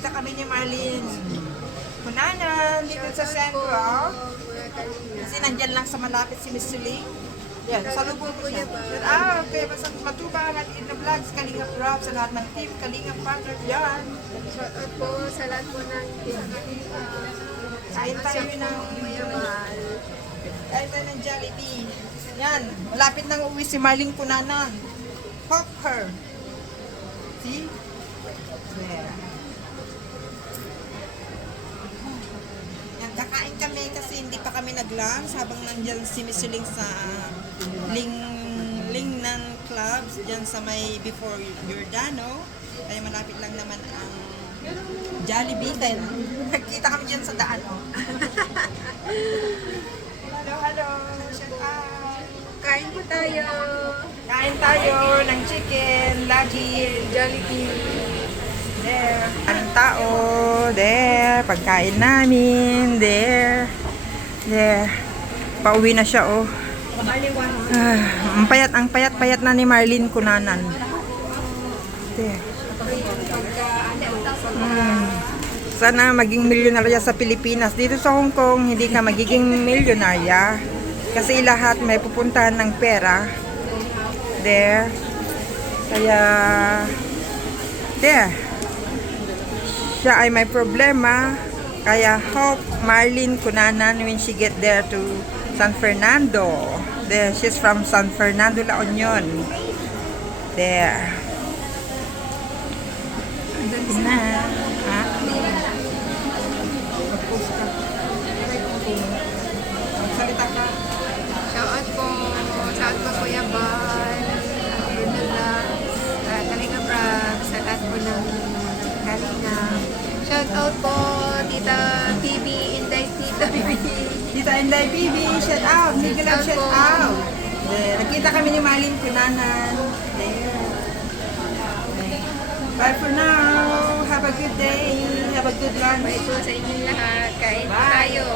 Nagkita kami ni Marlene Kunanan dito sa Central. Kasi nandyan lang sa malapit si Miss Suling. Yan, salubong ko siya. Okay, basta matubang at in the vlogs, Kalinga Prop, sa lahat ng team, Kalinga Partner, yan. Shoutout po sa lahat po ng Kain tayo ng kain tayo ng Jollibee. Yan, malapit nang uwi si Marlene Kunanan. Hook her. See? There. Yan, kakain kami kasi hindi pa kami nag-lunch habang nandyan si Miss Suling sa Lingnan Clubs dyan sa may before Giordano. Kaya malapit lang naman ang Jollibee. Then, nagkita kami dyan sa daan. Oh. Hello, hello. Shout out. Kain po tayo. Kain tayo ng chicken, lagi, Jollibee. There. Anong tao. There. Pagkain namin. There. There. Pauwi na siya, oh. Ang payat na ni Marlene Kunanan. There. Sana maging milyonarya sa Pilipinas. Dito sa Hong Kong, hindi ka magiging milyonarya. Kasi lahat may pupuntahan ng pera. There. Kaya, there. Siya ay may problema. Kaya hope Marlene Kunanan when she get there to San Fernando. There, she's from San Fernando, La Union. There. Na. Ha? Mag-post ka. Magsalita ka. Shoutout po. Shoutout po Kuya Bal. Brunella. Kalinga Prab. Sa lahat po ng Kalinga. Shoutout po Tita PB. Inday Tita PB. Tita Inday PB, shout out. Nicolab, shout out. There. Nakita kami ni Marlene Kunanan. There. Bye for now. Have a good day. Have a good lunch. Bye po sa inyong lahat. Kain po Bye. tayo.